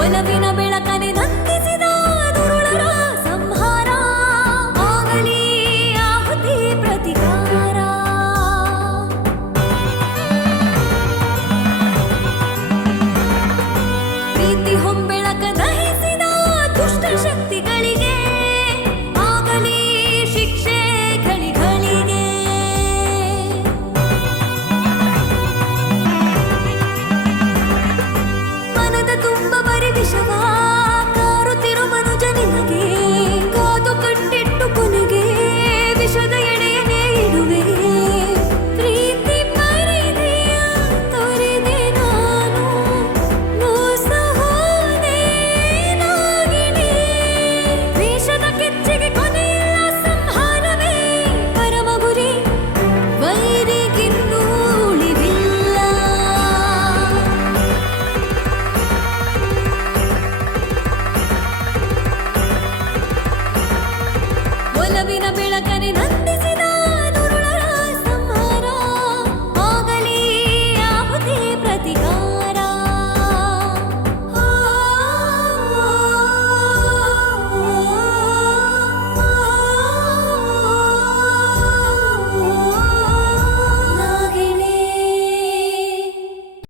ಒಲವಿನ ಬೆಳಕನೆ ನಂದಿಸಿದ ದುರುಳರ ಸಂಹಾರ ಆಗಲಿ ಆಹುತಿ ಪ್ರತಿಕಾರ. ಪ್ರೀತಿ ಹೊಂಬೆಳಕ ದಹಿಸಿದ ದುಷ್ಟ ಶಕ್ತಿಗಳಿಗೆ ಆಗಲಿ ಶಿಕ್ಷೆ ಘಳಿಗಳಿಗೆ. ಮನದ ತುಂಬ ಬರಿ ವಿಷವ